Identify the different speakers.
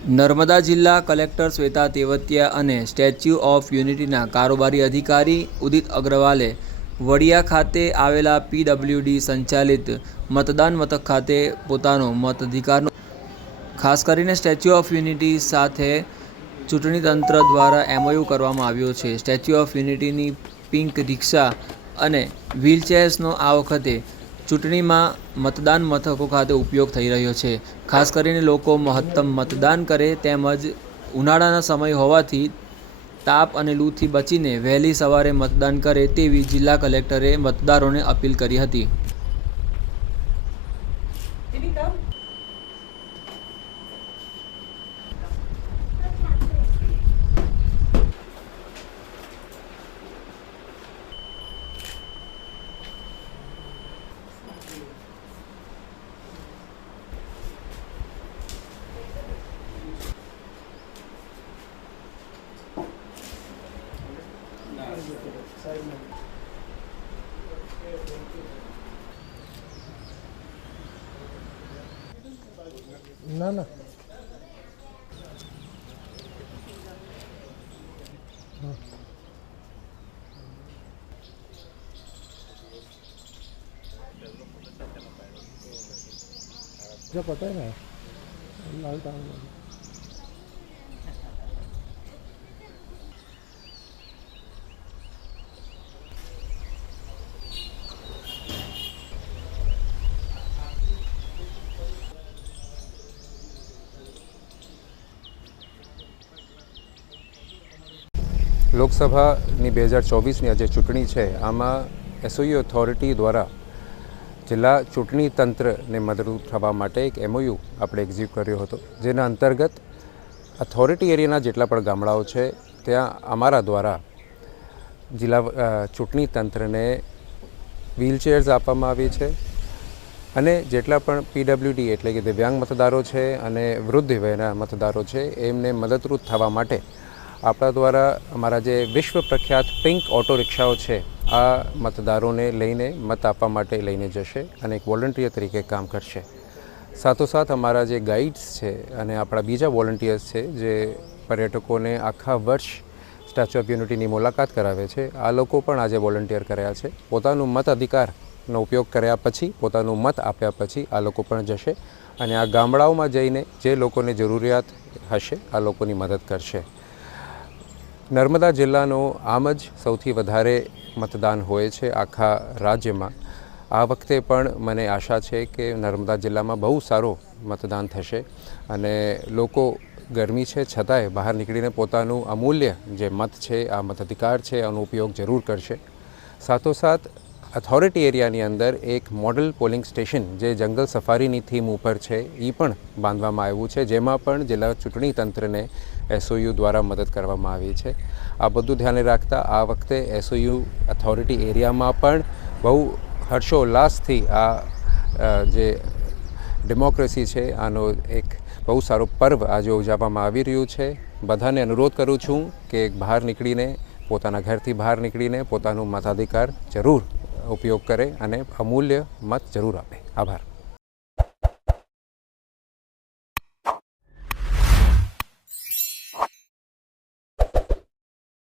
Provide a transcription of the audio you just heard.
Speaker 1: નર્મદા જિલ્લા કલેક્ટર શ્વેતા તેવતિયા અને statue of યુનિટીના કારોબારી અધિકારી ઉદિત અગ્રવાલે વડિયા ખાતે આવેલા પીડબ્લ્યુડી સંચાલિત મતદાન મથક ખાતે પોતાનો મતાધિકારનો ખાસ કરીને સ્ટેચ્યુ ઓફ યુનિટી સાથે ચૂંટણી તંત્ર દ્વારા એમઓયુ કરવામાં આવ્યો છે. સ્ટેચ્યુ ઓફ યુનિટીની પિંક રિક્ષા અને વ્હીલચેર્સનો આ વખતે ચૂંટણીમાં મતદાન મથકો ખાતે ઉપયોગ થઈ રહ્યો છે. ખાસ કરીને લોકો મહત્તમ મતદાન કરે તેમજ ઉનાળાના સમય હોવાથી તાપ અને લૂથી બચીને વહેલી સવારે મતદાન કરે તેવી જિલ્લા કલેક્ટરે મતદારોને અપીલ કરી હતી.
Speaker 2: ના ના जो पता है ना लाल टाउन
Speaker 3: લોકસભાની બે હજાર ચોવીસની આજે ચૂંટણી છે, આમાં એસઓયુ ઓથોરિટી દ્વારા જિલ્લા ચૂંટણી તંત્રને મદદરૂપ થવા માટે એક એમઓયુ આપણે એક્ઝિક્યુટ કર્યો હતો. જેના અંતર્ગત ઓથોરિટી એરિયાના જેટલા પણ ગામડાઓ છે, ત્યાં અમારા દ્વારા જિલ્લા ચૂંટણી તંત્રને વ્હીલચેર્સ આપવામાં આવી છે અને જેટલા પણ પીડબ્લ્યુડી એટલે કે દિવ્યાંગ મતદારો છે અને વૃદ્ધ વયના મતદારો છે, એમને મદદરૂપ થવા માટે આપણા દ્વારા અમારા જે વિશ્વ પ્રખ્યાત પિંક ઓટો રિક્ષાઓ છે, આ મતદારોને લઈને, મત આપવા માટે લઈને જશે અને એક વોલન્ટિયર તરીકે કામ કરશે. સાથોસાથ અમારા જે ગાઈડ્સ છે અને આપણા બીજા વોલન્ટિયર્સ છે, જે પર્યટકોને આખા વર્ષ સ્ટેચ્યુ ઓફ યુનિટીની મુલાકાત કરાવે છે, આ લોકો પણ આજે વોલન્ટિયર કર્યા છે. પોતાનું મત અધિકારનો ઉપયોગ કર્યા પછી, પોતાનું મત આપ્યા પછી આ લોકો પણ જશે અને આ ગામડાઓમાં જઈને જે લોકોને જરૂરિયાત હશે, આ લોકોની મદદ કરશે. નર્મદા જિલ્લાનો આમ જ સૌથી વધારે મતદાન હોય છે આખા રાજ્યમાં. આ વખતે પણ મને આશા છે કે નર્મદા જિલ્લામાં બહુ સારો મતદાન થશે અને લોકો ગરમી છે છતાંય બહાર નીકળીને પોતાનું અમૂલ્ય જે મત છે, આ મતાધિકાર છે, આનો ઉપયોગ જરૂર કરશે. સાથોસાથ ઓથોરિટી એરિયાની અંદર એક મોડલ પોલિંગ સ્ટેશન જે જંગલ સફારીની થીમ ઉપર છે એ પણ બાંધવામાં આવ્યું છે, જેમાં પણ જિલ્લા ચૂંટણી તંત્રને એસઓયુ દ્વારા મદદ કરવામાં આવી છે. આ બધું ધ્યાને રાખતા આ વખતે એસઓયુ અથોરિટી એરિયામાં પણ બહુ હર્ષોલ્લાસથી આ જે ડેમોક્રેસી છે, આનો એક બહુ સારો પર્વ આજે ઉજવવામાં આવી રહ્યું છે. બધાને અનુરોધ કરું છું કે બહાર નીકળીને પોતાના ઘરથી બહાર નીકળીને પોતાનું મતાધિકાર જરૂર ઉપયોગ કરે અને અમૂલ્ય મત જરૂર આપે. આભાર.